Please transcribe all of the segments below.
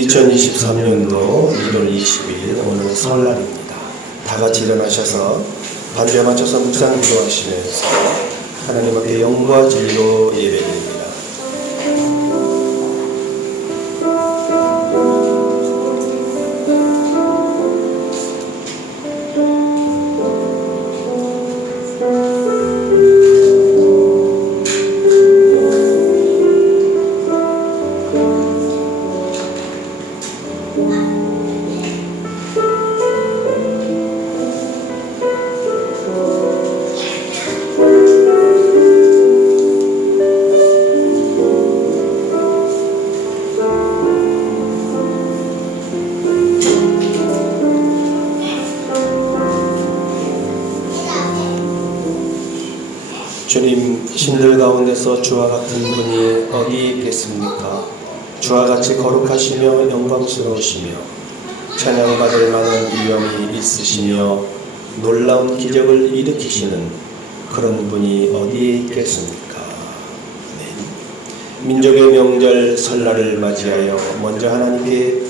2023년도 1월 20일 오늘은 설날입니다. 다 같이 일어나셔서 반주에 맞춰서 묵상 기도하시면서 하나님 앞에 영과 진리로 예배드립니다. 주님, 신들 가운데서 주와 같은 분이 어디 있겠습니까? 주와 같이 거룩하시며 영광스러우시며 찬양받을 만한 위엄이 있으시며 놀라운 기적을 일으키시는 그런 분이 어디에 있겠습니까? 네. 민족의 명절 설날을 맞이하여 먼저 하나님께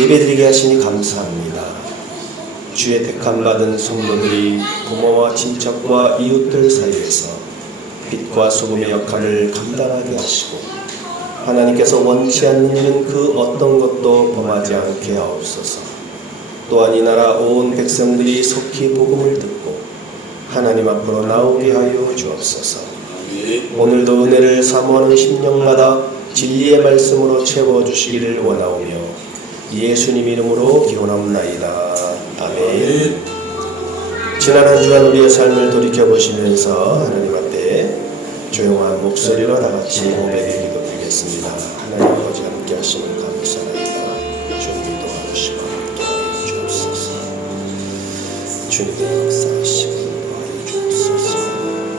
예배드리게 하시니 감사합니다. 주의 택함 받은 성도들이 부모와 친척과 이웃들 사이에서 빛과 소금의 역할을 감당하게 하시고 하나님께서 원치 않는 일은 그 어떤 것도 범하지 않게 하옵소서. 또한 이 나라 온 백성들이 속히 복음을 듣고 하나님 앞으로 나오게 하여 주옵소서. 오늘도 은혜를 사모하는 심령마다 진리의 말씀으로 채워주시기를 원하오며 예수님 이름으로 기원하옵나이다. 아멘. 지난 한 주간 우리의 삶을 돌이켜보시면서 하나님 앞에 조용한 목소리로 다같이 고백의 기도 드리겠습니다. 하나님 아버지 함께 하심을 감사합니다. 주님이 도와주시고 함께하여 주옵소서. 주님이 역사하시고 도와여 주옵소서.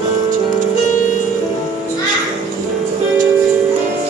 아버지 부족한 일을 주시고 분들과 자비를 주옵소서.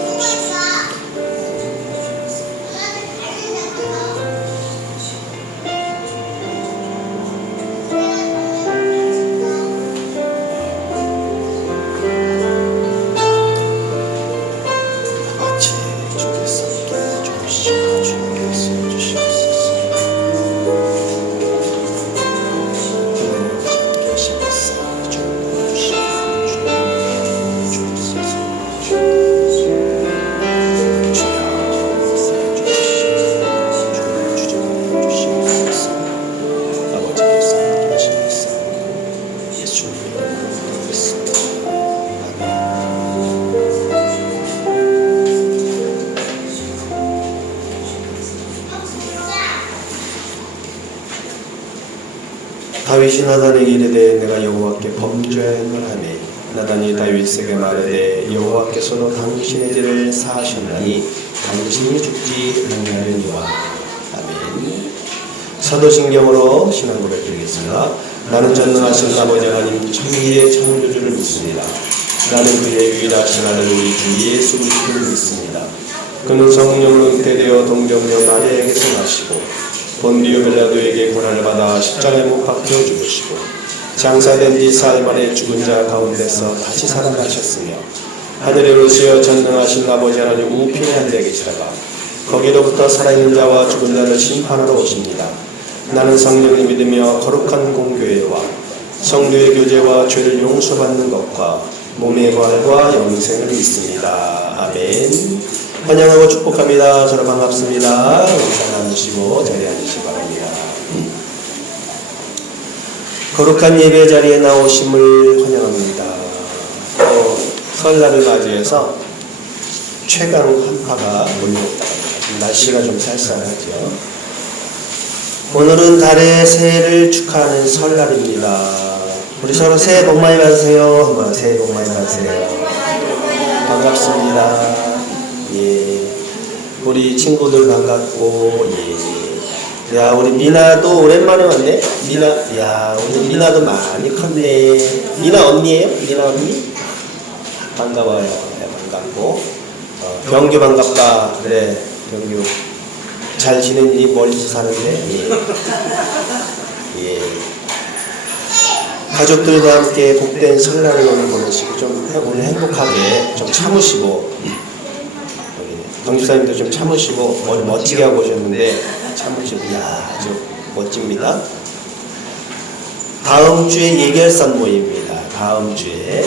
다윗이 나단에게 이르되 내가 여호와께 범죄함을 하매 나단이 다윗에게 말하되 여호와께서도 당신의 죄를 사하셨나니 당신이 죽지 아니하려니와. 아멘. 사도신경으로 신앙 고백 드리겠습니다. 나는 전능하신 아버지 하나님 천지의 창조주를 믿습니다. 나는 그의 유일하신 아들 우리 주 예수 그리스도를 믿습니다. 그는 성령으로 잉태되어 동정녀 마리아에게서 나시고 본디오 빌라도에게 고난을 받아 십자가에 못 박혀 죽으시고 장사된 지 사흘 만에 죽은 자 가운데서 다시 살아나셨으며 하늘에 오르시어 전능하신 아버지 하나님 우편에 앉아 계시다가 거기로부터 살아있는 자와 죽은 자를 심판하러 오십니다. 나는 성령을 믿으며 거룩한 공교회와 성도의 교제와 죄를 용서받는 것과 몸의 부활과 영생을 믿습니다. 아멘. 환영하고 축복합니다. 저를 반갑습니다. 인사 나누시고 자리에 앉으시기 바랍니다. 거룩한 예배 자리에 나오심을 환영합니다. 설날을 맞이해서 최강 한파가 몰려온다. 날씨가 좀 쌀쌀하죠. 오늘은 달의 새해를 축하하는 설날입니다. 우리 서로 새해 복 많이 받으세요. 한번 새해 복 많이 받으세요. 반갑습니다. 예, 우리 친구들 반갑고, 예. 야, 우리 미나도 오랜만에 왔네? 야, 우리 미나도 많이 컸네. 미나 언니예요? 미나 언니? 반가워요. 네, 반갑고. 병규 반갑다. 그래, 병규. 잘 지내니? 멀리서 사는데? 예. 예. 가족들과 함께 복된 설날을 오늘 보내시고, 좀 오늘 행복하게 좀 참으시고, 강집사님도 좀 참으시고 오늘 멋지게 하고 오셨는데 참으시고 이야 아주 멋집니다. 다음 주에 예결산 모임입니다. 다음 주에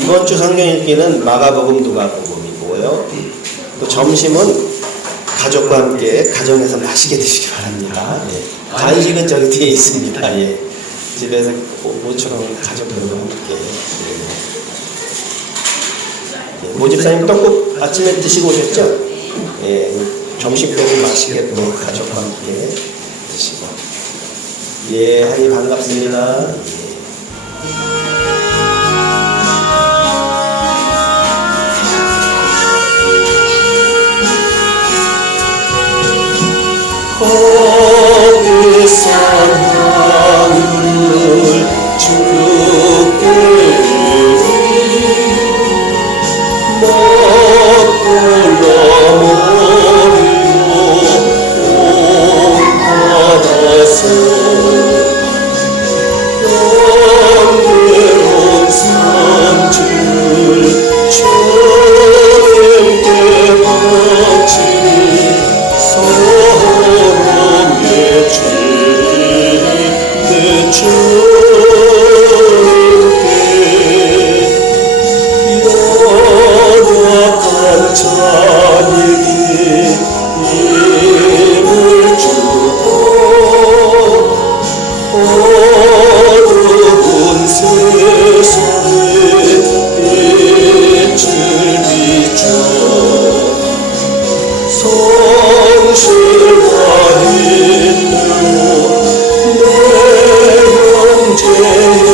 이번 주 성경 읽기는 마가복음, 누가복음이고요. 또 점심은 가족과 함께 가정에서 맛있게 드시기 바랍니다. 예. 간식은 저기 뒤에 있습니다. 예. 집에서 모처럼 가족들과 함께. 예. 모집사님 떡국 아침에 드시고 오셨죠? 예. 점심 때는 맛있게 또 가족과 함께 드시고. 예, 한이 반갑습니다. 예. 거기서 하늘 주께 먹고 넘어리고 온 바다서 영예로운 산줄 주님께 바치니 서로의 죄 내 주님께 연약한 자에게 힘을 주고 어두운 세상에 빛을 비춰 성실과 인내로 내 형제에게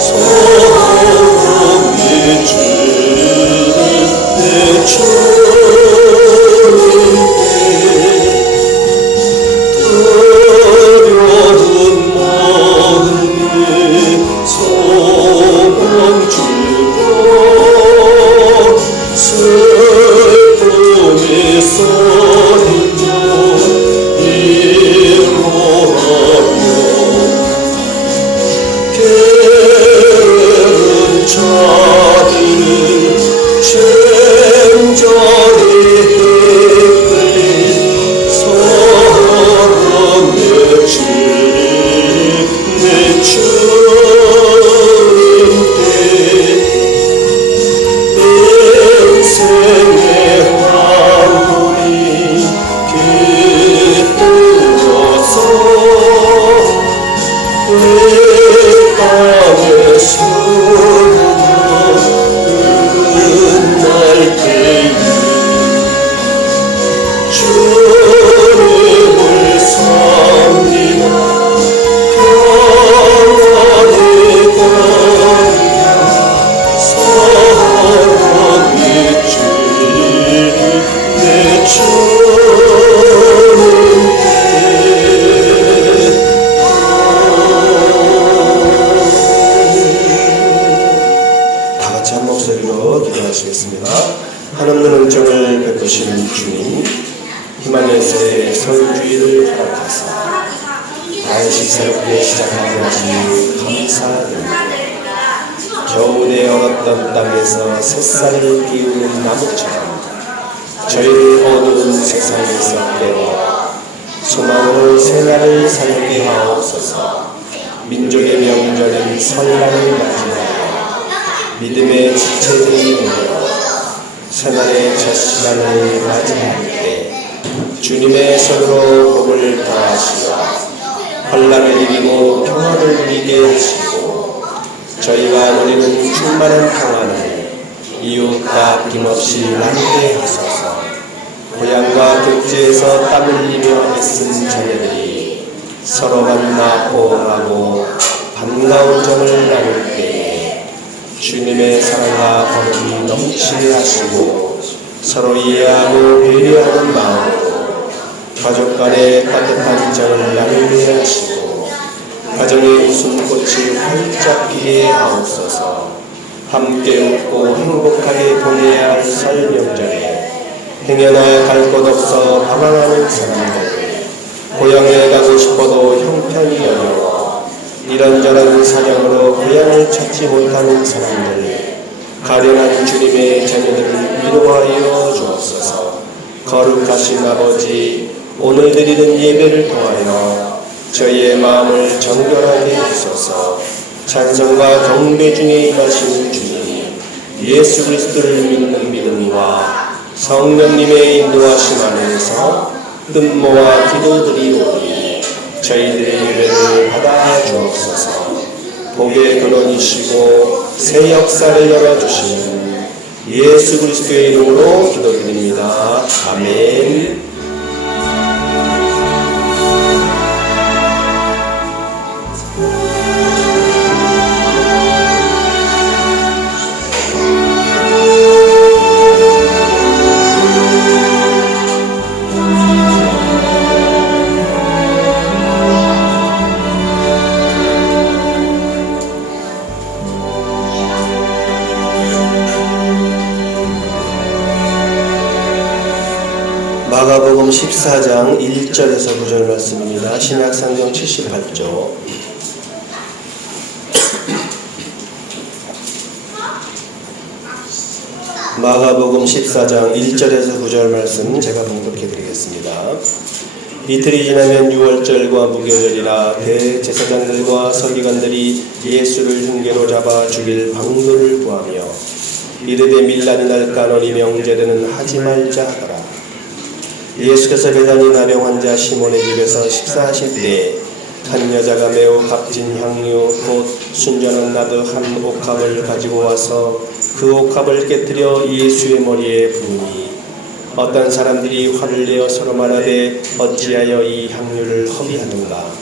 서로의 죄 내 주님께 두려운 마음에 소원 주고 슬픔이 쏟아져 위로하며 게으른 자들은 쟁절이 이끌린 사랑의 집 내 주님께 인생의 황혼이 깃들어서 이 땅에 숨어 끝날 때에 주님을 섬기며 평안히 가리라 사랑의 주 내 주님께 다 같이 한 목소리로 기도하시겠습니다. 한없는 은총을 베푸시는 주님, 히마네스의 설주일을 허락하사 다시 새롭게 시작하게 하시니 감사드립니다. 겨울에 얼었던 땅에서 새싹을 띄우는 나무처럼 저희를 어두운 세상에서 깨워 소망으로 새날을 살게 하옵소서. 민족의 명절인 설날을 맞이하여 믿음의 지체들이 모여 새날의 첫 시간을 맞이할 때 주님의 손으로 복을 더하시어 환난을 이기고 평안을 누리게 하시고 저희가 누리는 충만한 평안을 이웃과 아낌없이 나누게 하소서. 고향과 객지에서 땀 흘리며 애쓴 자녀들이 서로 만나 보호하고 반가운 점을 나눌 때에 주님의 사랑과 거룩이 넘치게 하시고 서로 이해하고 배려하는 마음으로 가족 간의 따뜻한 정을 나누게 하시고 가정의 웃음꽃이 활짝 피게 하옵소서. 함께 웃고 행복하게 보내야 할 설 명절에 행여나 갈 곳 없어 방황하는 사람들, 고향에 가고 싶어도 형편이 어려워 이런저런 사정으로 고향을 찾지 못하는 사람들, 가련한 주님의 자녀들을 위로하여 주옵소서. 거룩하신 아버지, 오늘 드리는 예배를 통하여 저희의 마음을 정결하게 하소서. 찬송과 경배 중에 임하시는 주님, 예수 그리스도를 믿는 믿음과 성령님의 인도하심 안에서 뜻모아 기도드리오니 저희들의 예배를 받아 주옵소서. 복의 근원이시고 새 역사를 열어주시는 예수 그리스도의 이름으로 기도드립니다. 아멘. 마가복음 14장 1절에서 9절 말씀입니다. 신약성경 78조. 마가복음 14장 1절에서 9절 말씀 제가 봉독해 드리겠습니다. 이틀이 지나면 유월절과 무교절이라 대제사장들과 서기관들이 예수를 흉계로 잡아 죽일 방도를 구하며 이르되 밀란이 날까 너니 명제되는 하지 말자 하더라. 예수께서 베다니 나병 환자 시몬의 집에서 식사하실 때 한 여자가 매우 값진 향유 곧 순전한 나드 한 옥합을 가지고 와서 그 옥합을 깨뜨려 예수의 머리에 부으니 어떤 사람들이 화를 내어 서로 말하되 어찌하여 이 향유를 허비하는가.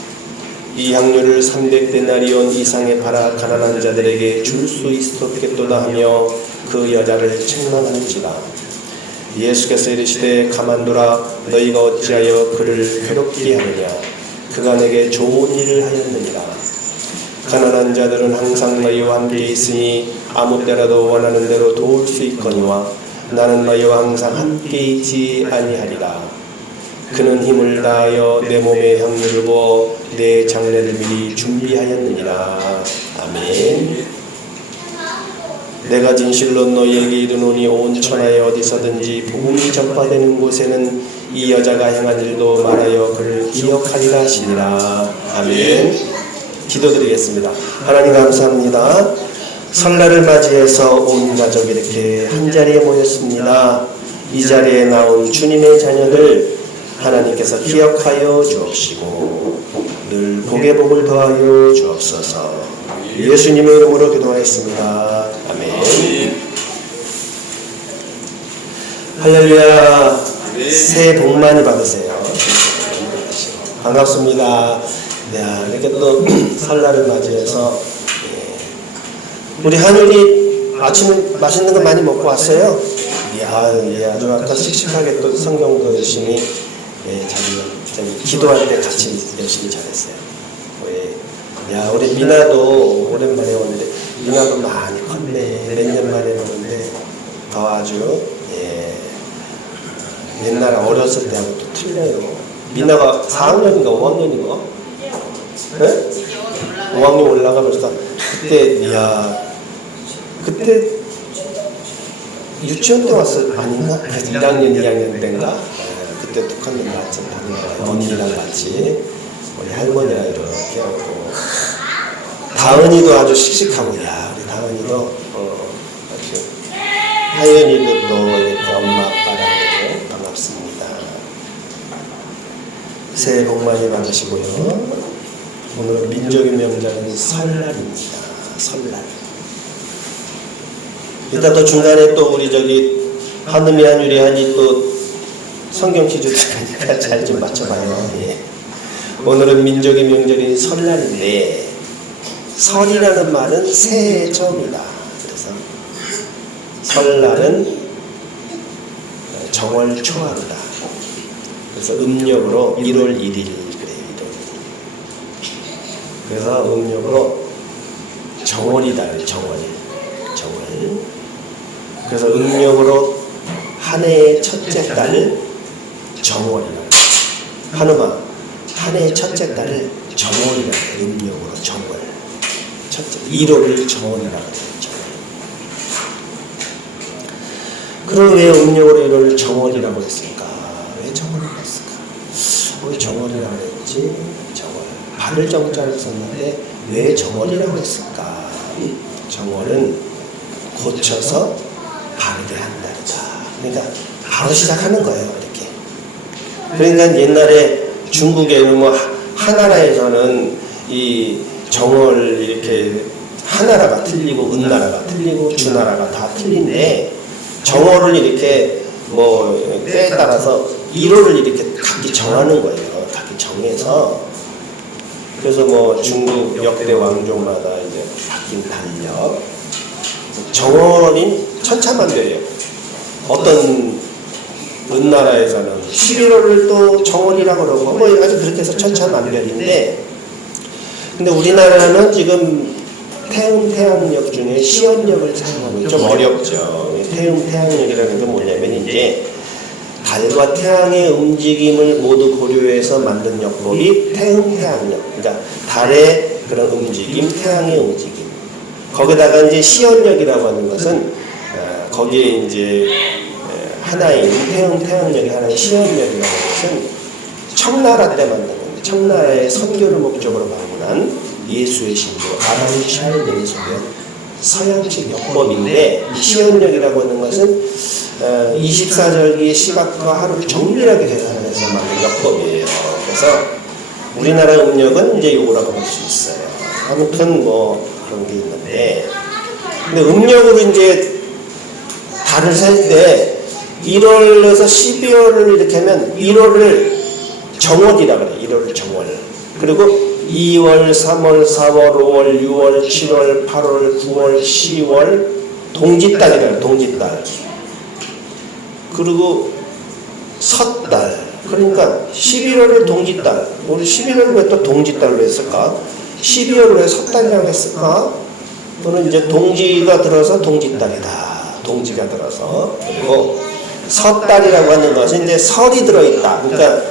이 향유를 300데나리온 이상에 팔아 가난한 자들에게 줄 수 있었겠도다 하며 그 여자를 책망하는지라. 예수께서 이르시되 가만두라. 너희가 어찌하여 그를 괴롭게 하느냐. 그가 내게 좋은 일을 하였느니라. 가난한 자들은 항상 너희와 함께 있으니 아무 때라도 원하는 대로 도울 수 있거니와 나는 너희와 항상 함께 있지 아니하리라. 그는 힘을 다하여 내 몸에 향유를 부어 내 장례를 미리 준비하였느니라. 아멘. 내가 진실로 너희에게 이르노니 온 천하에 어디서든지 복음이 전파되는 곳에는 이 여자가 행한 일도 말하여 그를 기억하리라 하시니라. 아멘. 기도드리겠습니다. 하나님 감사합니다. 설날을 맞이해서 온 가족이 이렇게 한자리에 모였습니다. 이 자리에 나온 주님의 자녀들 하나님께서 기억하여 주옵시고 늘 복의 복을 더하여 주옵소서. 예수님의 이름으로 기도하였습니다. 아멘. 할렐루야. 새해 복 많이 받으세요. 반갑습니다. 네, 이렇게 또 설날을 맞이해서 우리 한율이 아침에 맛있는 거 많이 먹고 왔어요. 아주 아까 씩씩하게 또 성경도 열심히 자기 기도할 때 같이 열심히 잘했어요. 우리 미나도 오랜만에 오는데 미나도 많이 컸네. 몇 년 만에 오는데 더 아주 옛날에 어렸을 때하고 또 틀려요. 미나가 4학년인가 5학년인가? 네? 5학년 올라가면서 그때 유치원 때 왔어. 아닌가? 1학년 2학년 때인가? 그때 툭한 년 같이 언니랑 같이 우리 할머니랑 이렇게 하고 다은이도 아주 씩씩하고 우리 다은이도 아주 하연이도 또 이렇게 엄마 아빠랑 반갑습니다. 새해 복 많이 받으시고요. 오늘은 민족의 명절은 설날입니다. 설날. 일단 또 중간에 또 우리 한음이 한유리 하니 또 성경 퀴즈 들으니까 잘 좀 맞춰봐요. 예. 오늘은 민족의 명절인 설날인데 설이라는 말은 새해 처음이다. 그래서 설날은 정월 초하루다. 그래서 음력으로 1월 1일 그래요. 그래서 음력으로 정월이다. 정월. 그래서 음력으로 한 해의 첫째 달 정월이라. 한우마 한 해의 첫째 달을 정월이라. 음력으로 정월. 첫째 1월을 정월이라고 해요. 그럼 왜 음력으로 이걸 정월이라고 했을까? 왜 정월이라고 했을까? 왜 정월이라고 했지? 정월. 발을 정자를 썼는데 왜 정월이라고 했을까? 정월은 고쳐서 바르게 한다리다. 그러니까 바로 시작하는 거예요. 이렇게. 그러니까 옛날에 중국에는 뭐 하나라에서는 이 정월 이렇게 하나라가 틀리고 은나라가 틀리고 주나라가 다 틀린데 정월을 이렇게 뭐 때에 따라서 1호를 이렇게 각기 정하는 거예요. 각기 정해서. 그래서 뭐 중국 역대 왕족마다 이제 바뀐 달력. 정월이 천차만별이에요. 어떤 은나라에서는 11월을 또 정월이라고 그러고 뭐 여기까지 그렇게 해서 천차만별인데, 근데 우리나라는 지금 태음태양력 중에 시연력을 사용하고 좀 어렵죠. 태음태양력이라는 건 뭐냐면 이제 달과 태양의 움직임을 모두 고려해서 만든 역법이 태음태양력. 그러니까 달의 그런 움직임, 태양의 움직임. 거기다가 이제 시연력이라고 하는 것은 거기에 이제 하나의 태양력이 하나의 시연력이라는 것은 청나라 때 만든 건데, 청나라의 선교를 목적으로 방문한 예수의 신부 아담 샤르데에 소개한 서양식 역법인데, 이 시연력이라고 하는 것은 24절기의 시각과 하루를 정밀하게 계산해서 만든 역법이에요. 그래서 우리나라 음력은 이제 요거라고 볼 수 있어요. 아무튼 뭐 그런 게 있는데, 근데 음력으로 이제 달을 셀 때 1월에서 12월을 이렇게 하면 1월을 정월이라고 그래요. 1월을 정월. 그리고 2월, 3월, 4월, 5월, 6월, 7월, 8월, 9월, 10월 동짓달이라고. 동짓달. 그리고 섣달. 그러니까 11월을 동짓달. 우리 11월을 왜 또 동짓달로 했을까? 12월을 왜 섣달이라고 했을까? 또는 이제 동지가 들어서 동짓달이다. 동지가 들어서. 그리고 섣달이라고 하는 것은 이제 설이 들어있다. 그러니까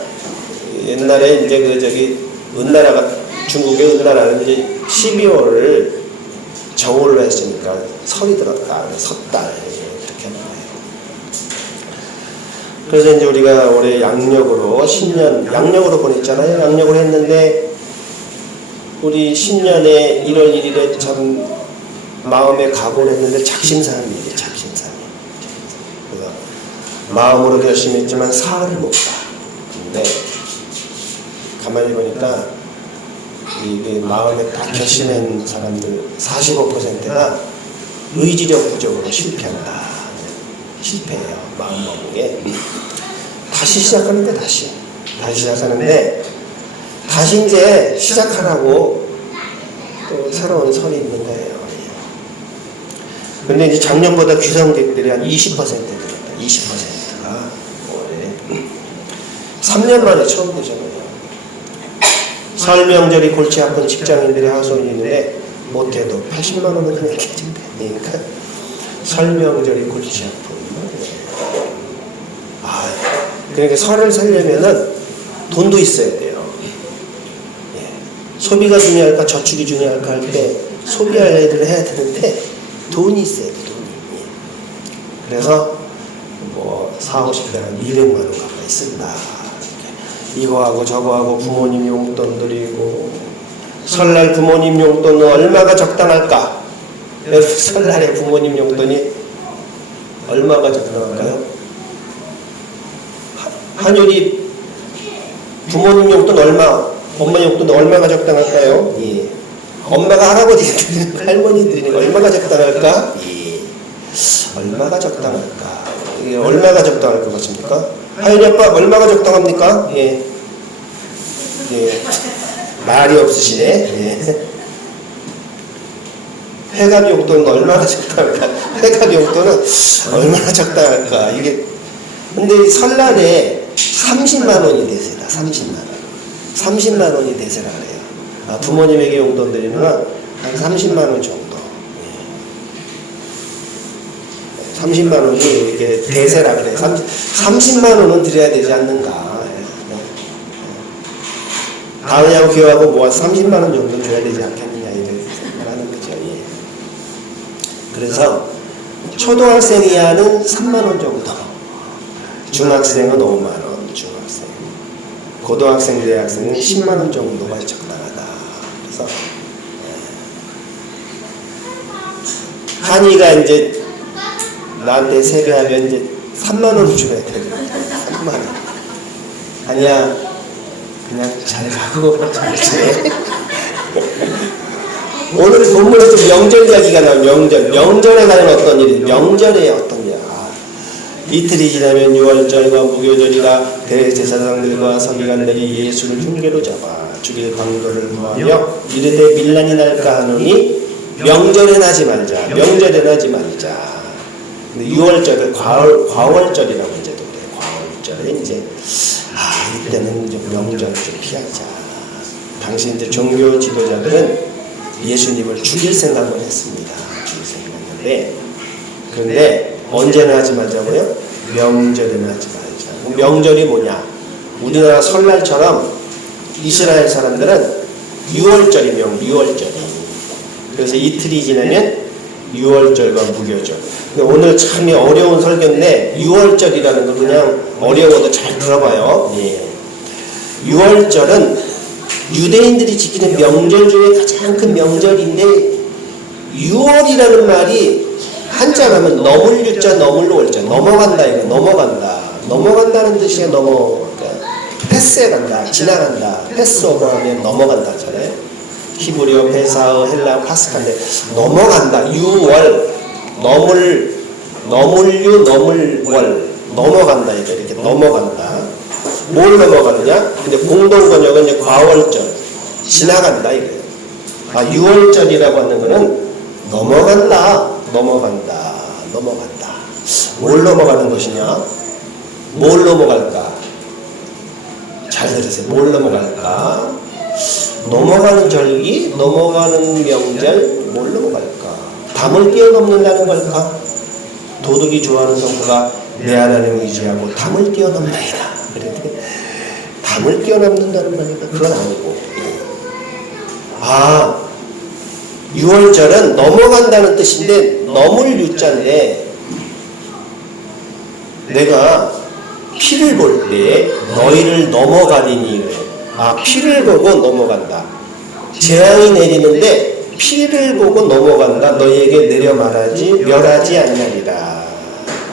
옛날에 이제 은나라가, 중국의 은나라는 이제 12월을 정월로 했으니까 설이 들었다. 섣달. 이렇게 하는 거예요. 그래서 이제 우리가 올해 양력으로 신년, 양력으로 보냈잖아요. 양력으로 했는데, 우리 신년에 1월 1일에 참 마음에 각오를 했는데 작심삼일이에요. 작심삼일. 그래서 마음으로 결심했지만 사흘을 못 가. 근데 가만히 보니까 이 마음에 딱 결심한 사람들 45%가 의지력 부족으로 실패한다. 실패해요. 마음 먹은 게. 다시 시작하는데 다시 시작하는데 다시 이제 시작하라고 또 새로운 설이 있는 거예요. 근데 이제 작년보다 귀성객들이 한 20% 들었다. 20%가 올해 3년 만에 처음 되잖아요. 설 명절이 골치 아픈 직장인들의 하소연이 있는데 못해도 80만 원은 그냥 깨진대. 그러니까 설 명절이 골치 아픈. 그러니까 설을 살려면은 돈도 있어야 돼요. 예. 소비가 중요할까 저축이 중요할까 할 때 소비할 일을 해야 되는데 돈이 있어야 돼. 돈이. 예. 그래서 뭐 40~50대가 200만 원 가까이 쓴다. 이거하고 저거하고 부모님 용돈 드리고, 설날 부모님 용돈은 얼마가 적당할까? 설날에 부모님 용돈이 얼마가 적당할까요? 한율이 부모님 용돈 얼마, 엄마 용돈 얼마가 적당할까요? 예. 엄마가 할아버지 드리는, 할머니 드리는 거 얼마가 적당할까? 예. 얼마가 적당할까? 이게 얼마가 적당할 것 같습니까? 하율이 아빠 얼마가 적당합니까? 예. 예. 말이 없으시네. 예. 회갑 용돈은 얼마나 적당할까? 회갑 용돈은 얼마나 적당할까? 이게 근데 설날에 30만 원이 대세다. 30만 원. 30만 원이 대세라 그래요. 부모님에게 용돈 드리면 한 30만 원 정도. 30만 원이 이렇게 대세라 그래요. 30만 원은 드려야 되지 않는가. 가은이하고 기호하고 모아서 30만 원 정도 줘야 되지 않겠느냐 이런 거죠. 그래서 초등학생 이하는 3만 원 정도. 중학생은 5만 원, 중학생. 고등학생, 대학생은 10만 원 정도가 적당하다. 그래서 한이가 이제 나한테 세배하면 이제 3만 원 줘야 돼. 3만 원. 한이야, 그냥 잘 가고 잘 지내. 오늘 본문에서 명절 이야기가 나와요. 명절에 가는 어떤 일이, 명절에 어떤 일. 이틀이 지나면 유월절과 무교절이라 대제사장들과 서기관들이 예수를 흉계로 잡아 죽일 방도를 구하며 이르되 밀란이 날까 하노니 명절에 나지 말자. 명절에 나지 말자. 근데 유월절을 과월절이라고 이제 그래. 과월절에 이제 이때는 좀 명절 좀 피하자. 당시 이제 종교 지도자들은 예수님을 죽일 생각을 했습니다. 죽일 생각했는데, 그런데 언제나 하지 말자고요? 명절에는 하지 말자. 명절이 뭐냐? 우리나라 설날처럼 이스라엘 사람들은 유월절이면 유월절이. 그래서 이틀이 지나면 유월절과 무교절. 근데 오늘 참 어려운 설교인데 유월절이라는 거 그냥 어려워도 잘 들어봐요. 예. 유월절은 유대인들이 지키는 명절 중에 가장 큰 명절인데, 유월이라는 말이 한자로 하면 넘을 유자 넘을 월자, 넘어간다. 이거 넘어간다. 넘어간다는 뜻이야. 패스해 간다. 지나간다. 패스 오버 하면 넘어간다 하잖아요. 히브리어, 베사어, 헬라, 파스카인데 넘어간다. 유월, 넘을유, 넘을월, 넘어간다. 이렇게 넘어간다. 뭘 넘어가느냐? 근데 공동번역은 이제 과월절, 지나간다 이거예요. 유월절이라고 하는 거는 넘어간다. 뭘 넘어가는 것이냐? 뭘 넘어갈까? 잘 들으세요. 뭘 넘어갈까? 넘어가는 절기, 넘어가는 명절, 뭘 넘어갈까? 담을 뛰어넘는다는 걸까? 도둑이 좋아하는 성부가 내 하나님을 의지하고 담을 뛰어넘나이다. 그랬더니 담을 뛰어넘는다는 말이니까 그건 아니고, 유월절은 넘어간다는 뜻인데 넘을 유자인데, 내가 피를 볼 때 너희를 넘어가리니 그래. 피를 보고 넘어간다. 재앙이 내리는데 피를 보고 넘어간다. 너희에게 내려 멸하지 아니하리라.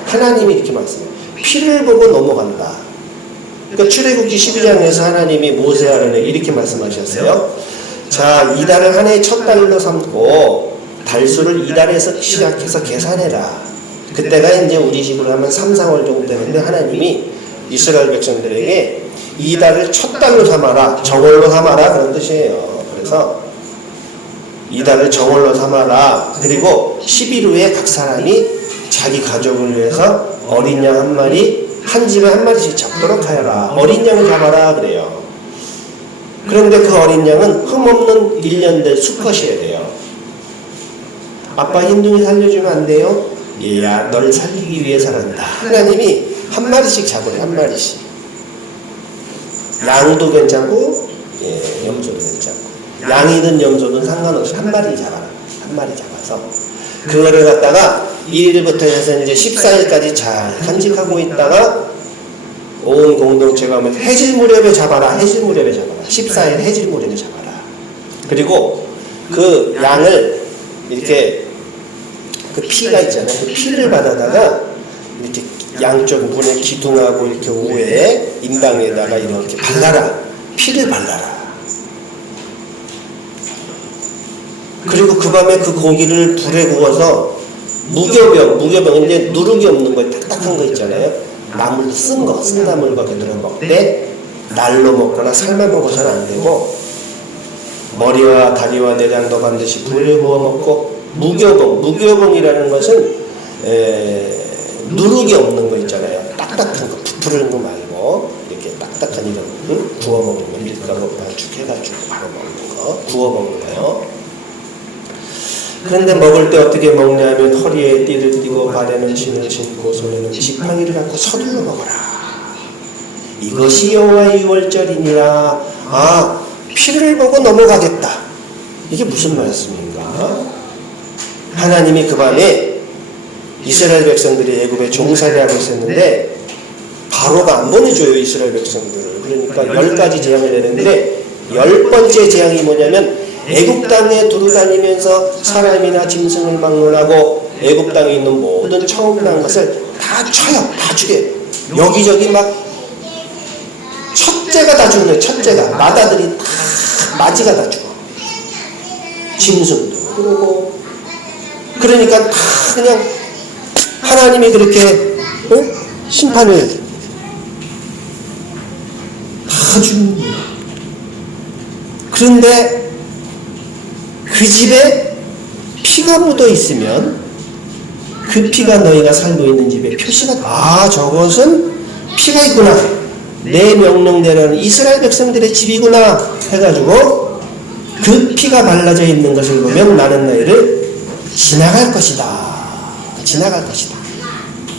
하나님이 이렇게 말씀해요. 피를 보고 넘어간다. 그러니까 출애굽기 12장에서 하나님이 모세하라는 이렇게 말씀하셨어요. 자, 이달을 한 해의 첫 달로 삼고 달수를 이달에서 시작해서 계산해라. 그때가 이제 우리 식으로 하면 3, 4월 정도 되는데, 하나님이 이스라엘 백성들에게 이달을 첫 달로 삼아라, 정월로 삼아라, 그런 뜻이에요. 그래서 이달을 정월로 삼아라. 그리고 10일 후에 각 사람이 자기 가족을 위해서 어린 양 한 마리, 한 집에 한 마리씩 잡도록 하여라. 어린 양을 잡아라 그래요. 그런데 그 어린 양은 흠없는 1년 된 수컷이어야 돼요. 아빠 흰둥이 살려주면 안 돼요? 얘야, 널 살리기 위해서란다. 하나님이 한 마리씩 잡으래. 한 마리씩. 양도 괜찮고, 염소도 괜찮고, 양이든 염소든 상관없이 한 마리 잡아라. 한 마리 잡아서 그거를 갖다가 1일부터 해서 이제 14일까지 잘 간직하고 있다가 온 공동체가 오면 해질 무렵에 잡아라. 해질 무렵에 잡아라. 14일 해질 무렵에 잡아라. 그리고 그 양을 이렇게, 그 피가 있잖아요. 그 피를 받아다가 이렇게 양쪽 문에 기둥하고 이렇게 우에 임방에다가 이렇게 발라라. 피를 발라라. 그리고 그 밤에 그 고기를 불에 구워서 무교병인데 누룩이 없는 거, 딱딱한 거 있잖아요. 나물 쓴 나물과 그대로 먹되 날로 먹거나 삶아 먹어서는 안 되고, 머리와 다리와 내장도 반드시 불에 구워 먹고, 무교봉이라는 것은 누룩이 없는 거 있잖아요. 딱딱한 거, 부풀은 거 말고 이렇게 딱딱한 이런 구워 먹는 거, 밀가루 반죽해가지고 바로 먹는 거, 구워 먹는 거요. 그런데 먹을 때 어떻게 먹냐면 허리에 띠를 띠고 발에는 신을 신고 손에는 지팡이를 갖고 서둘러 먹어라. 이것이 여호와의 유월절이니라. 피를 보고 넘어가겠다. 이게 무슨 말씀인가? 하나님이 그 밤에 이스라엘 백성들이 애굽에 종살이하고 있었는데 바로가 안 보내줘요, 이스라엘 백성들을. 그러니까 10가지 재앙을 내는데 10번째 재앙이 뭐냐면 애굽 땅에 두루다니면서 사람이나 짐승을 막론하고 애굽 땅에 있는 모든 처음 난 것을 다 쳐요. 다 죽여요. 여기저기 막 첫째가 다 죽는, 첫째가 마다들이 다, 마지가 다 죽어. 짐승도 그러고. 그러니까 다 그냥 하나님이 그렇게 심판을 다 죽는 거예요. 그런데 그 집에 피가 묻어 있으면 그 피가 너희가 살고 있는 집에 표시가 저것은 피가 있구나, 내 명령대로는 이스라엘 백성들의 집이구나 해가지고 그 피가 발라져 있는 것을 보면 나는 너희를 지나갈 것이다. 지나갈 것이다.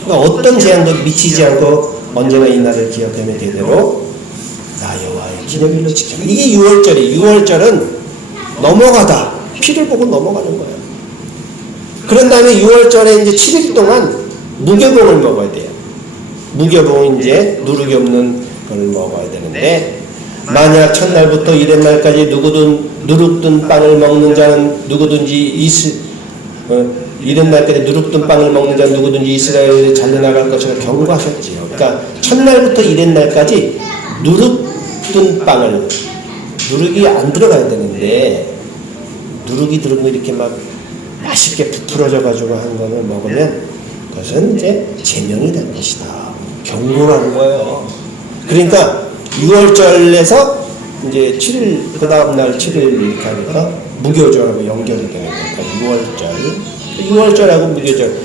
그러니까 어떤 재앙도 미치지 않고 언제나 이 날을 기억하며 대대로 나 여호와의 기념일로 지켜. 이게 6월절이. 6월절은 넘어가다. 피를 보고 넘어가는 거야. 그런 다음에 6월절에 이제 7일 동안 무교봉을 먹어야 돼요. 무교봉은 이제 누룩이 없는 걸 먹어야 되는데, 만약 첫날부터 이른 날까지 누구든 누룩 든 빵을 먹는 자는 누구든지 이른 날까지 누룩 든 빵을 먹는 자는 누구든지 이스라엘에 잘려나갈 것이라 경고하셨지요. 그러니까 첫날부터 이른 날까지 누룩 든 빵을, 누룩이 안 들어가야 되는데 누룩이 들어가면 이렇게 막 맛있게 부풀어져 가지고 한 거를 먹으면 그것은 이제 제명이 될 것이다. 경고라는 거예요. 그러니까 6월절에서 이제 7일, 그 다음날 7일 이렇게 하니까 무교절하고 연결이 되는 거니까 6월절하고 무교절.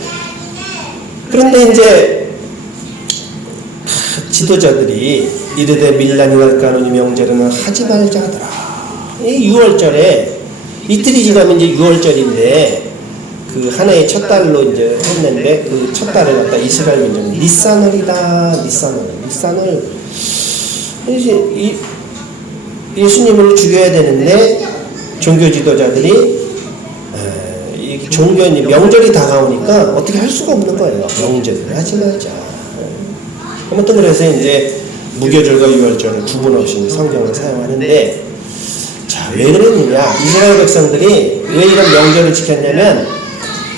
그런데 이제 지도자들이 이르되 밀란이 날까노니 명절에는 하지 말자 하더라. 이 6월절에 이틀이 지나면 이제 6월절인데 그 하나의 첫 달로 이제 했는데 그 첫 달에 갖다 이스라엘 민족은 니산월이다. 니산월. 이제 예수님을 죽여야 되는데 종교 지도자들이 이 종교인 명절이 다가오니까 어떻게 할 수가 없는 거예요. 명절을 하지 말자. 아무튼 그래서 이제 무교절과 유월절을 구분 없이 성경을 사용하는데, 자, 왜 그랬느냐? 이스라엘 백성들이 왜 이런 명절을 지켰냐면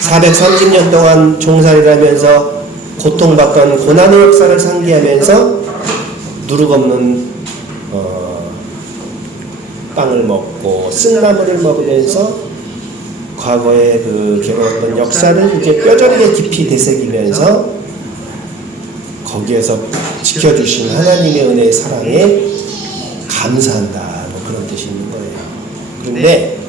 430년 동안 종살이를 하면서 고통받던 고난의 역사를 상기하면서 누룩 없는 빵을 먹고 쓴나물을 먹으면서 과거의 그 괴로웠던 역사를 이제 뼈저리게 깊이 되새기면서 거기에서 지켜주신 하나님의 은혜의 사랑에 감사한다, 뭐 그런 뜻이 있는 거예요. 그런데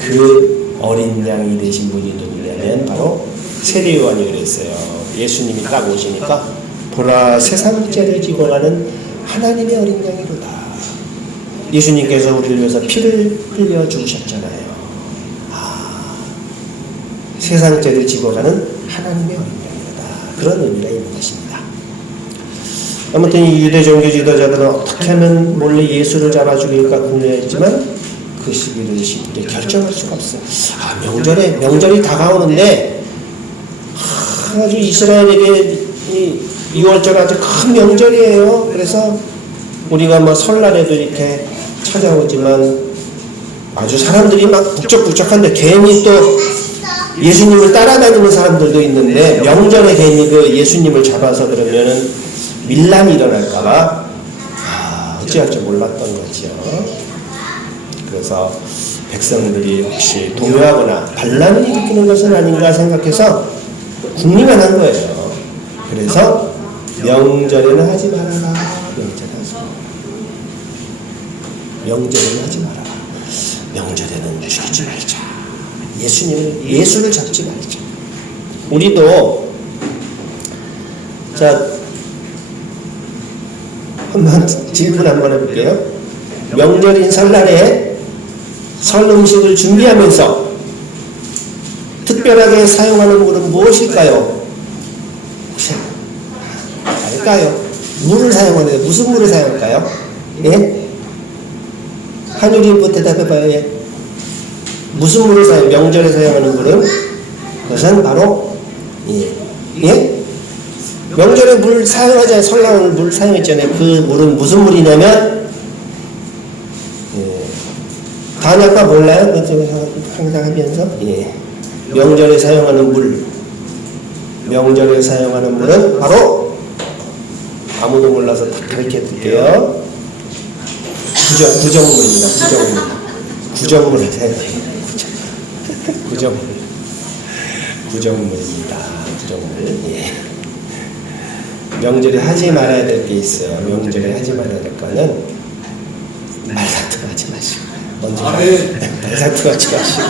그 어린 양이 되신 분이 누구냐면 바로 세례요한이 그랬어요. 예수님이 딱 오시니까 보라, 세상 죄를 지고 가는 하나님의 어린 양이로다. 예수님께서 우리를 위해서 피를 흘려 죽으셨잖아요. 세상 죄를 지고 가는 하나님의 어린 양이로다. 그런 의미가 있는 것입니다. 아무튼 이 유대 종교 지도자들은 어떻게 하면 몰래 예수를 잡아 죽일까 궁리했지만 그 시기를 쉽게 결정할 수가 없어요. 명절이 다가오는데 아주 이스라엘에게 이 6월절 아주 큰 명절이에요. 그래서 우리가 뭐 설날에도 이렇게 찾아오지만 아주 사람들이 막 북적북적한데 괜히 또 예수님을 따라다니는 사람들도 있는데 명절에 괜히 그 예수님을 잡아서 그러면은 밀란이 일어날까봐 어찌할 줄 몰랐던 거죠. 그래서 백성들이 혹시 동요하거나 반란을 일으키는 것은 아닌가 생각해서 궁리만 한 거예요. 그래서 명절에는 하지 말아라. 명절에는 하지 말아라. 명절에는 죽이지 말자. 예수를 잡지 말자. 우리도 자 한번 질문 한번 해볼게요. 명절인 설날에 설 음식을 준비하면서 특별하게 사용하는 물은 무엇일까요? 혹시 알까요? 물을 사용하는데 무슨 물을 사용할까요? 예? 한유리부터 대답해봐요. 예. 무슨 물을 명절에 사용하는 물은 그것은 바로 예. 예? 명절에 물 사용하잖아요. 설날을 물 사용했잖아요. 그 물은 무슨 물이냐면, 예. 다은 아까 몰라요? 항상 하면서? 예. 명절에 사용하는 물. 명절에 사용하는 물은 바로, 아무도 몰라서 다 가르쳐 드릴게요. 구정물입니다. 구정물을 사용해요. 구정물입니다. 구정물. 예. 명절에 하지 말아야 될 게 있어요. 명절에 하지 말아야 될 거는 말다툼 하지 마시고. 먼저 말다툼 하지 마시고.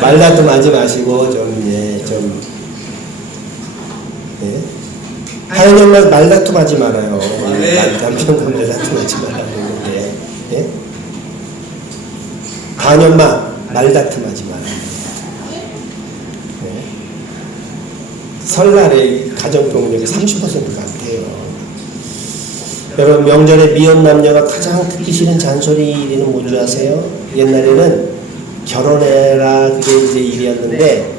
말다툼 하지 마시고 예. 하연이 엄마 말다툼 하지 말아요. 남편과 말다툼 하지 말라고 했는데. 예? 다은 엄마 말다툼 하지 말아요. 설날에 가정폭력이 30%가 안 돼요. 여러분 명절에 미혼 남녀가 가장 듣기 싫은 잔소리 일은 뭔지 아세요? 옛날에는 결혼해라 그게 이제 일이었는데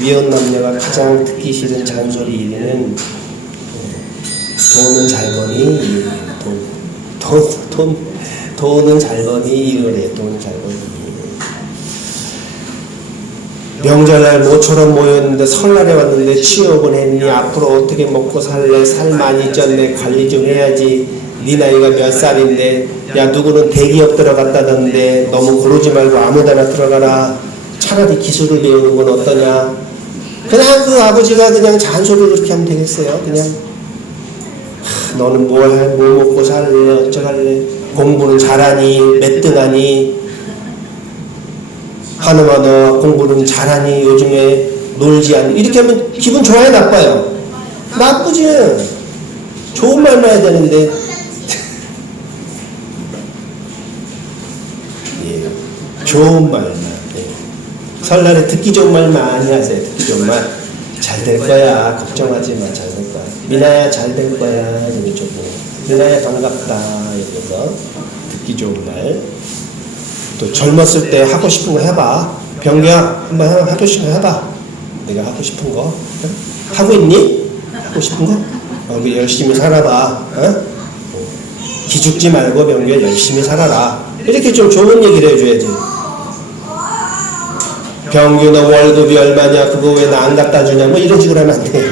미혼 남녀가 가장 듣기 싫은 잔소리 일은 돈은 잘 버니 돈은 잘 버니 이거래. 돈 잘 버니. 명절날 모처럼 모였는데 설날에 왔는데 취업은 했니? 앞으로 어떻게 먹고 살래? 살 많이 쪘네. 관리 좀 해야지. 네 나이가 몇 살인데 야 누구는 대기업 들어갔다던데 너무 그러지 말고 아무데나 들어가라. 차라리 기술을 배우는 건 어떠냐? 그냥 그 아버지가 그냥 잔소리를 그렇게 하면 되겠어요? 그냥 너는 뭐 먹고 살래? 어쩌갈래? 공부는 잘하니? 몇 등 하니? 하느마 너 공부는 잘하니? 요즘에 놀지 않니? 이렇게 하면 기분 좋아요? 나빠요? 나쁘지. 좋은 말만 해야 되는데 예, 좋은 말만. 예. 설날에 듣기 좋은 말 많이 하세요. 듣기 좋은 말. 잘 될 거야. 걱정하지 마. 잘 될 거야. 미나야 잘 될 거야. 이러죠. 미나야 반갑다. 이러면서 듣기 좋은 말. 또 젊었을 때 하고 싶은 거 해봐. 병규야 한번 하고 싶은 거 해봐. 내가 하고 싶은 거 하고 있니? 하고 싶은 거? 열심히 살아봐. 어? 기죽지 말고 병규야 열심히 살아라. 이렇게 좀 좋은 얘기를 해줘야지. 병규 너 월급이 얼마냐? 그거 왜 나 안 갖다 주냐? 뭐 이런 식으로 하면 안 돼.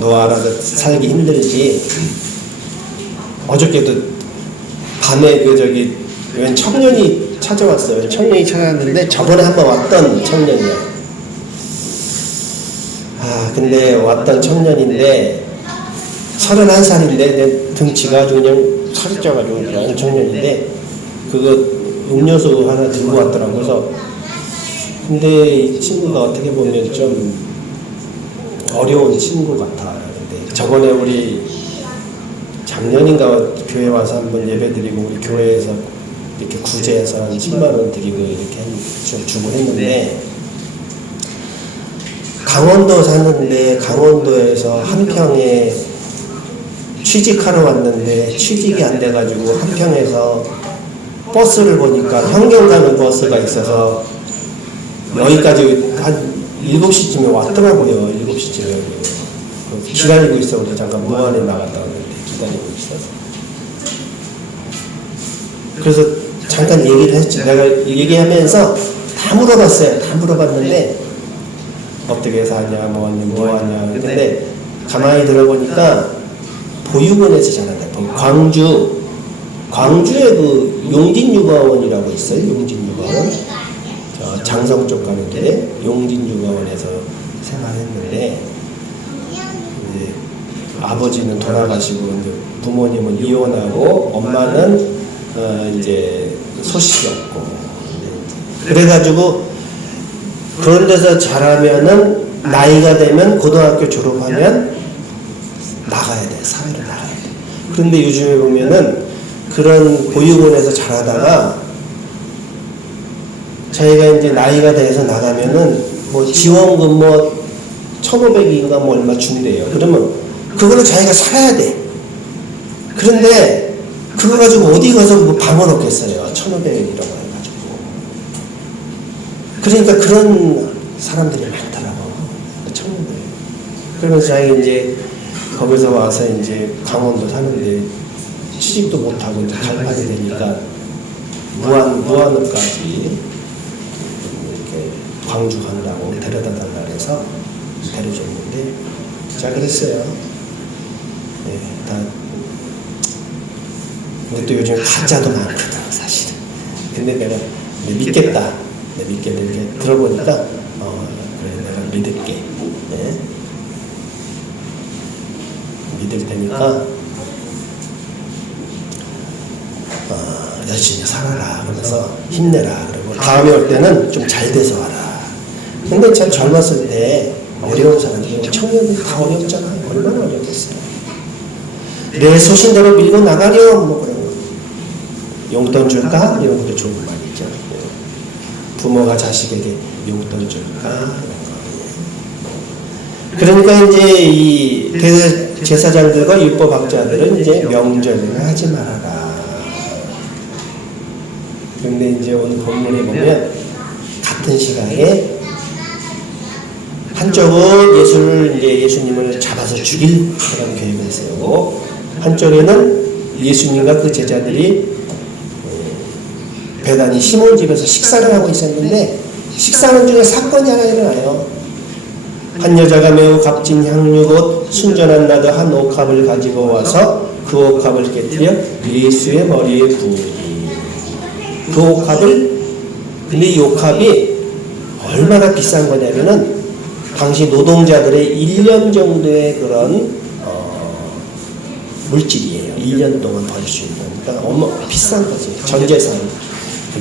너 알아서 살기 힘들지. 어저께도 밤에 웬 청년이 찾아왔어요. 청년이 찾아왔는데 저번에 한번 왔던 청년이야. 근데 왔던 청년인데 31살인데 내 등치가 아주 그냥 살이 쪄가지고 그런 청년인데 그거 음료수 하나 들고 왔더라고. 그래서 근데 이 친구가 어떻게 보면 좀 어려운 친구 같아. 근데 저번에 우리 작년인가 교회 와서 한번 예배 드리고 우리 교회에서 이렇게 구제해서 한 10만원 드리고 이렇게 주고 했는데 강원도 사는데 강원도에서 한평에 취직하러 왔는데 취직이 안 돼가지고 한평에서 버스를 보니까 환경 가는 버스가 있어서 여기까지 한 7시쯤에 왔더라고요. 7시쯤에 기다리고 있어. 그래서 잠깐 무안에 나갔다 왔는데 기다리고 있어서 그래서 잠깐 얘기를 했지. 내가 얘기하면서 다 물어봤어요. 다 물어봤는데 어떻게 사냐 뭐하냐 근데 가만히 들어보니까 보육원에서 자란다. 광주에 그 용진육아원이라고 있어요. 용진육아원. 장성 쪽 가는 길에 용진육아원에서 생활했는데 이제 아버지는 돌아가시고 이제 부모님은 이혼하고 엄마는 이제 소식이 없고 그래가지고 그런 데서 자라면은 나이가 되면 고등학교 졸업하면 나가야 돼. 사회로 나가야 돼. 그런데 요즘에 보면은 그런 보육원에서 자라다가 자기가 이제 나이가 돼서 나가면은 뭐 지원금 뭐 1,500인가 뭐 얼마 준대요. 그러면 그거를 자기가 살아야 돼. 그런데 그거 가지고 어디 가서 뭐 방을 얻겠어요. 1,500이라고 해가지고. 그러니까 그런 사람들이 많더라고. 청년들이에요. 그러면서 자기가 이제 거기서 와서 이제 강원도 사는데 취직도 못하고 이제 갈파게 되니까 무안읍까지 이렇게 광주 간다고 데려다 달라 그래서 데려줬는데 자 그랬어요. 네, 다 근데 또 요즘 가짜도 많거든 사실은. 근데 내가 믿겠다. 믿겠다 이렇게 들어보니까 그래 내가 믿을게. 네. 믿을 테니까 열심히 살아라 그러면서 힘내라 그러고 다음에 올 때는 좀 잘 돼서 와라. 근데 참 젊었을 때 어려운 사람들 청년들이 다 어렵잖아요. 얼마나 어렵겠어요. 내 소신대로 밀고 나가렴 뭐 그런 거. 용돈 줄까? 이런 것도 좋은 말이죠. 부모가 자식에게 용돈 줄까? 그러니까 이제 이 제사장들과 율법학자들은 이제 명절에는 하지 말아라. 그런데 이제 오늘 본문에 보면 같은 시각에 한쪽은 예수님을 잡아서 죽일 그런 계획을 세우고 한쪽에는 예수님과 그 제자들이 베다니 시몬 집에서 식사를 하고 있었는데 식사하는 중에 사건이 하나 일어나요. 한 여자가 매우 값진 향유 곧 순전한 나드 한 옥합을 가지고 와서 그 옥합을 깨뜨려 예수의 머리에 부으니 그 옥합을 근데 이 옥합이 얼마나 비싼 거냐면은 당시 노동자들의 1년 정도의 그런 물질이에요. 1년 동안 벌 수 있는. 그러니까 너무 비싼 거지. 전 재산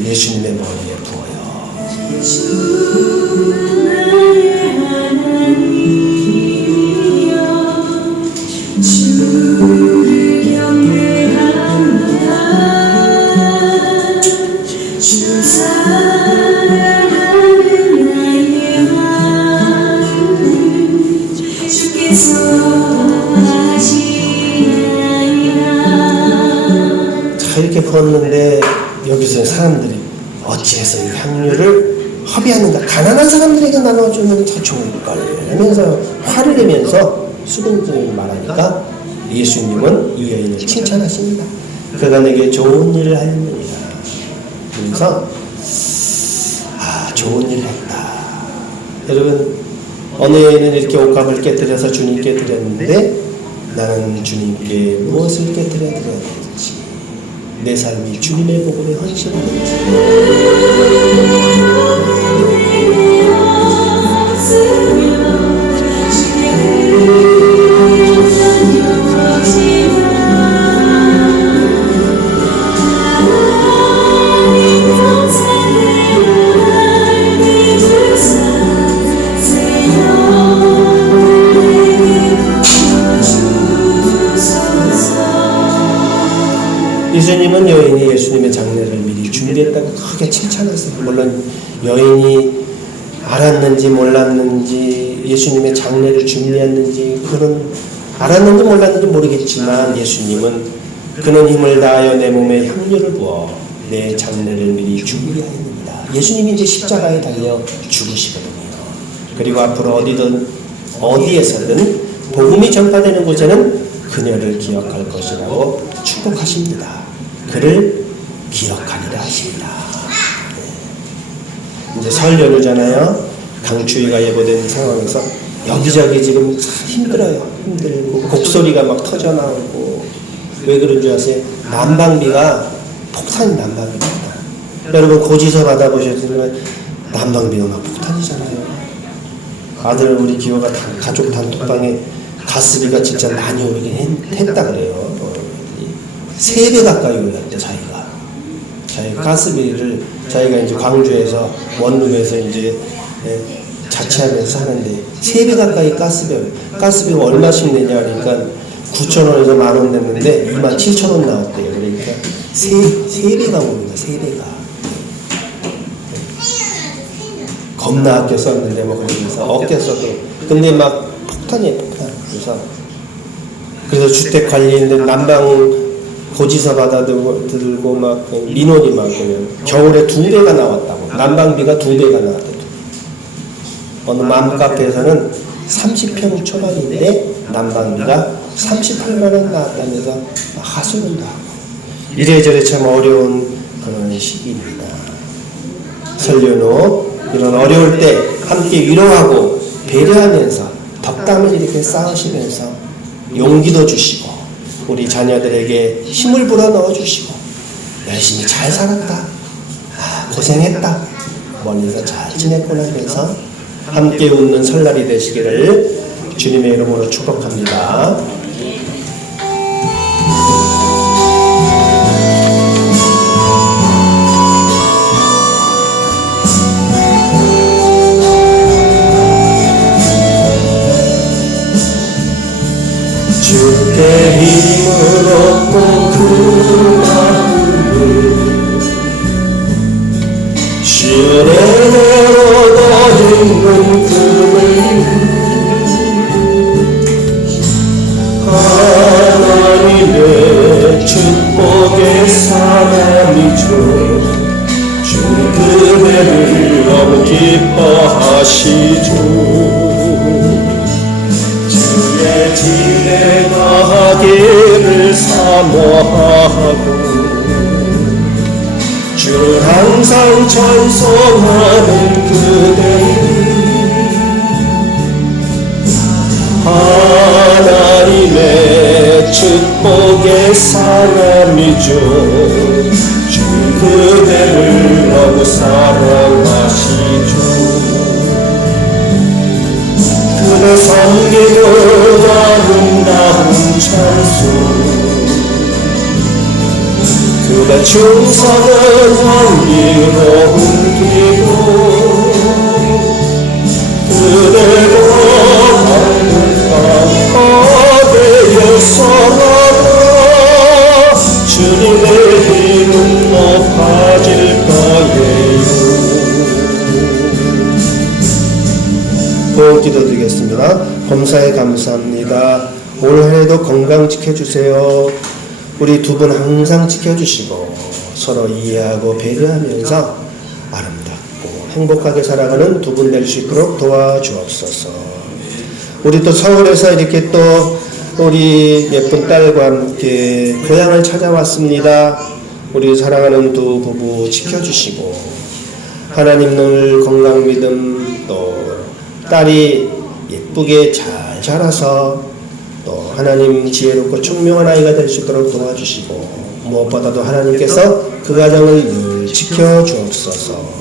예수님의 머리에 부어요. 자 이렇게 부었는데 여기서 사람들이 어찌해서 이 향유를 허비하는가 가난한 사람들에게 나눠주면 더 좋을걸 하면서 화를 내면서 수근증을 말하니까 예수님은 이 여인을 칭찬하십니다. 그가 내게 좋은 일을 하였느니라. 그래서 좋은 일을 했다. 여러분 어느 여인은 이렇게 옥합을 깨뜨려서 주님께 드렸는데 나는 주님께 무엇을 깨뜨려 드려야 될지 내 삶이 주님의 복음에 헌신하는지 예수님은 여인이 예수님의 장례를 미리 준비했다고 크게 칭찬하세요. 물론 여인이 알았는지 몰랐는지 예수님의 장례를 준비했는지 그런 알았는지 몰랐는지 모르겠지만 예수님은 그는 힘을 다하여 내 몸에 향유를 부어 내 장례를 미리 준비하였습니다. 예수님이 이제 십자가에 달려 죽으시거든요. 그리고 앞으로 어디에서든 복음이 전파되는 곳에는 그녀를 기억할 것이라고 축복하십니다. 그를 기억하리라 하십니다. 이제 설 연휴잖아요. 강추위가 예보된 상황에서 여기저기 지금 힘들어요. 힘들고 곡소리가 막 터져 나오고 왜 그런 줄 아세요? 난방비가 폭탄이 난방비입니다. 여러분 고지서 받아보셨지만 난방비가 막 폭탄이잖아요. 아들 우리 기호가 가족 단톡방에 가스비가 진짜 많이 오르긴 했다 그래요. 3배 가까이 올랐대 자기가 가스비를 자기가 이제 광주에서 원룸에서 이제 자취하면서 사는데 3배 가까이 가스비가 얼마씩 내냐 그러니까 9,000원에서 10,000원 냈는데 27,000원 나왔대요. 그러니까 3배가 오릅니다. 3배가 겁나 아껴 썼는데 뭐 그러면서 어깨 써도 근데 막 폭탄이에요. 폭탄. 그래서 주택 관리인들 난방 고지서 받아들고 막 민원이 막 겨울에 2배가 나왔다고 난방비가 2배가 나왔다고 어느 맘카페에서는 30평 초반인데 난방비가 38만 원 나왔다면서 하소연도 하고 이래저래 참 어려운 그런 시기입니다. 설련후 이런 어려울 때 함께 위로하고 배려하면서 덕담을 이렇게 쌓으시면서 용기도 주시고 우리 자녀들에게 힘을 불어넣어 주시고 열심히 잘 살았다, 고생했다, 멀리서 잘 지냈구나 하면서 함께 웃는 설날이 되시기를 주님의 이름으로 축복합니다. 주께 힘을 얻고 그 마음을 시내대로 걷는 그를 하나님의 축복의 사람이죠. 주 그대를 너무 기뻐하시죠. 주의 집에 가기를 사모하고 주를 항상 찬송하는 그대는 하나님의 축복의 사람이죠. 주 그대를 너무 사랑하시죠. 그대 섬기는 아름다운 찬송 그대 충성은 향기로운 기도 그대가 하늘과 거대에서라도 주님의 이름 높아질 거예요. 부흥 기도드리겠습니다. 범사에 감사합니다. 올 한해도 건강 지켜주세요. 우리 두 분 항상 지켜주시고 서로 이해하고 배려하면서 아름답고 행복하게 살아가는 두 분 될 수 있도록 도와주옵소서. 우리 또 서울에서 이렇게 또 우리 예쁜 딸과 함께 고향을 찾아왔습니다. 우리 사랑하는 두 부부 지켜주시고 하나님 늘 건강 믿음 또 딸이 예쁘게 잘 자라서 또 하나님 지혜롭고 총명한 아이가 될 수 있도록 도와주시고 무엇보다도 하나님께서 그 가정을 늘 지켜주옵소서.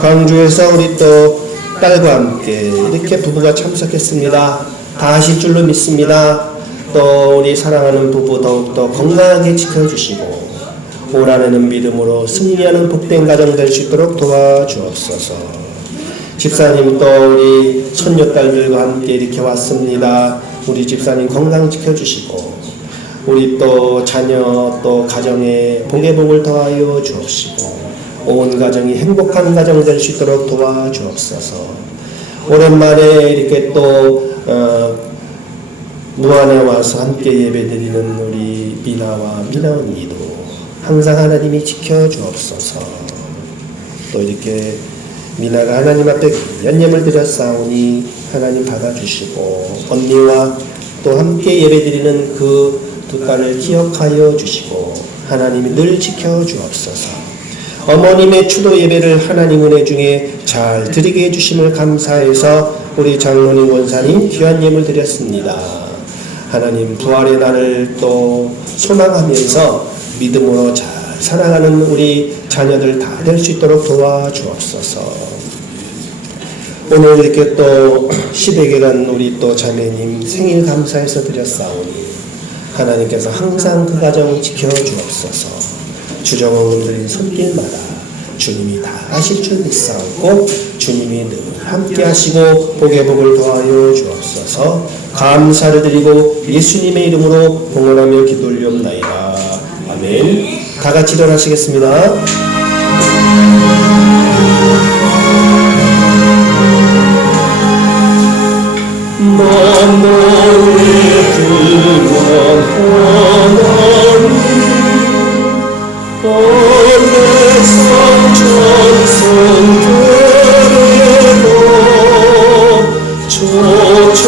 광주에서 우리 또 딸과 함께 이렇게 부부가 참석했습니다. 다 하실 줄로 믿습니다. 또 우리 사랑하는 부부 더욱더 건강하게 지켜주시고 올 한해는 믿음으로 승리하는 복된 가정 될 수 있도록 도와주옵소서. 집사님 또 우리 손녀딸들과 함께 이렇게 왔습니다. 우리 집사님 건강 지켜주시고 우리 또 자녀 또 가정에 복의 복을 더하여 주옵시고 온 가정이 행복한 가정 될 수 있도록 도와주옵소서. 오랜만에 이렇게 또 무안에 와서 함께 예배드리는 우리 미나와 미나 언니도 항상 하나님이 지켜주옵소서. 또 이렇게 미나가 하나님 앞에 연념을 드렸사오니 하나님 받아주시고 언니와 또 함께 예배드리는 그 두 딸을 기억하여 주시고 하나님이 늘 지켜주옵소서. 어머님의 추도 예배를 하나님 은혜 중에 잘 드리게 해주심을 감사해서 우리 장로님 원사님 귀한 예물 드렸습니다. 하나님 부활의 날을 또 소망하면서 믿음으로 잘 살아가는 우리 자녀들 다 될 수 있도록 도와주옵소서. 오늘 이렇게 또 시댁에 간 우리 또 자매님 생일 감사해서 드렸사오니 하나님께서 항상 그 가정 지켜주옵소서. 주정을 흔들린 손길마다 주님이 다 하실 줄 믿사오고 주님이 늘 함께 하시고 복의 복을 더하여 주옵소서. 감사를 드리고 예수님의 이름으로 봉헌하며 기도 올리옵나이다. 아멘. 다 같이 일어나시겠습니다. 만나의 그만 하나님 언내상 전선 그래도 조차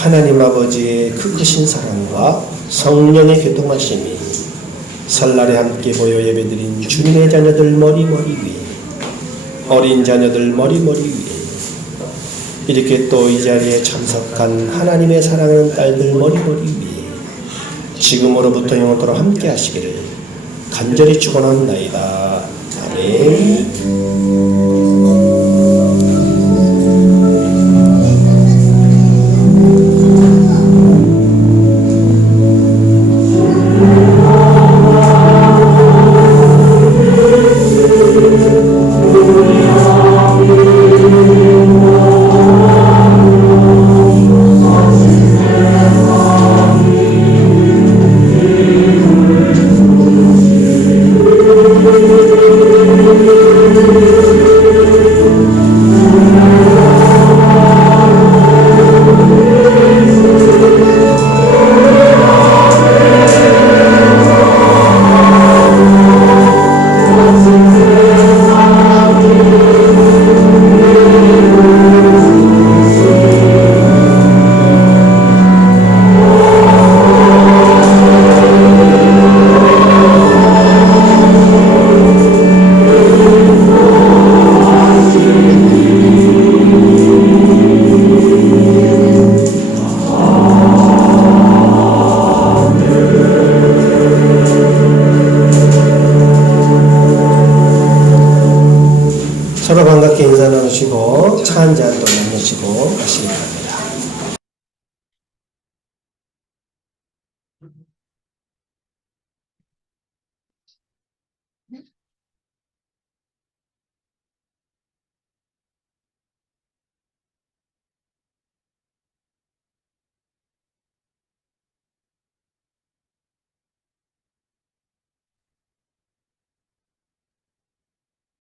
하나님 아버지의 그 크신 사랑과 성령의 교통하심이 설날에 함께 모여 예배드린 주님의 자녀들 머리 위에, 어린 자녀들 머리 위에, 이렇게 또 이 자리에 참석한 하나님의 사랑하는 딸들 머리 위에 지금으로부터 영원토록 함께 하시기를 간절히 축원합나이다. 아멘. 서로 반갑게 인사 나누시고 차 한 잔 또 나누시고 가시기 바랍니다.